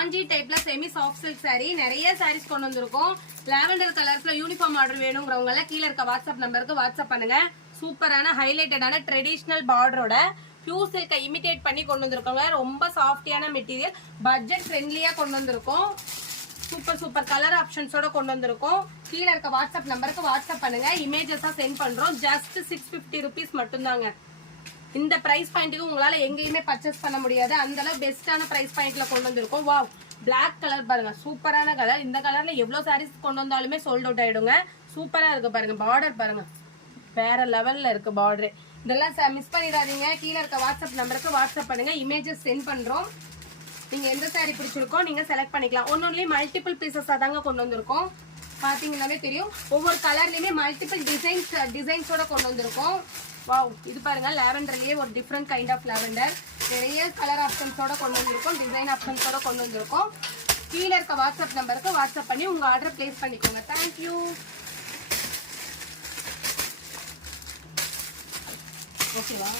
காஞ்சி டைப்ல semi soft silk saree. நிறைய சாரீஸ் கொண்டு வந்திருக்கோம். லாவெண்டர் கலர்ஸ்ல யூனிஃபார்ம் ஆர்டர் வேணுங்கிறவங்க எல்லாம் கீழே இருக்க வாட்ஸ்அப் நம்பருக்கு வாட்ஸ்அப் பண்ணுங்க. சூப்பரான ஹைலைட்டடான ட்ரெடிஷனல் பார்டரோட பியூர் சில்கை இமிடேட் பண்ணி கொண்டு வந்திருக்கோங்க. ரொம்ப சாஃப்டியான மெட்டீரியல், பட்ஜெட் ஃப்ரெண்ட்லியா கொண்டு வந்திருக்கோம். சூப்பர் கலர் ஆப்ஷன்ஸோட கொண்டு வந்திருக்கோம். கீழே இருக்க வாட்ஸ்அப் நம்பருக்கு வாட்ஸ்அப் பண்ணுங்க. இமேஜஸா சென்ட் பண்றோம். ஜஸ்ட் 650 rupees மட்டும்தாங்க. இந்த பிரைஸ் பாயிண்ட்டுக்கு உங்களால எங்கேயுமே பர்ச்சேஸ் பண்ண முடியாது. அந்த அளவு பெஸ்டான பிரைஸ் பாயிண்ட்ல கொண்டு வந்திருக்கோம். வாவ், பிளாக் கலர் பாருங்க, சூப்பரான கலர். இந்த கலர்ல எவ்வளவு சாரீஸ் கொண்டு வந்தாலுமே சோல்ட் அவுட் ஆயிடுங்க. சூப்பரா இருக்கு பாருங்க. பார்டர் பாருங்க, வேற லெவல்ல இருக்கு பார்டர். இதெல்லாம் மிஸ் பண்ணிடாதீங்க. கீழே இருக்க வாட்ஸ்அப் நம்பருக்கு வாட்ஸ்அப் பண்ணுங்க. இமேஜஸ் சென்ட் பண்றோம். நீங்க எந்த சாரி பிடிச்சிருக்கோ நீங்க செலக்ட் பண்ணிக்கலாம். ஒன்னொன்லயே மல்டிபிள் பீசஸா தாங்க கொண்டு வந்திருக்கோம். பாத்தீங்கன்னாவே தெரியும். ஒவ்வொரு கலர்லயுமே மல்டிபிள் டிசைன்ஸோட கொண்டு வந்திருக்கோம். வாவ், இது பாருங்க, லாவெண்டர்லயே ஒரு டிஃப்ரெண்ட் கைண்ட் ஆஃப் லாவெண்டர். நிறைய கலர் ஆப்ஷன்ஸோட கொண்டு வந்திருக்கோம். டிசைன் ஆப்ஷன்ஸோட கொண்டு வந்திருக்கோம். கீழே இருக்க வாட்ஸ்அப் நம்பருக்கு வாட்ஸ்அப் பண்ணி உங்க ஆர்டர் பிளேஸ் பண்ணிக்கோங்க. தேங்க்யூ. ஓகேவா?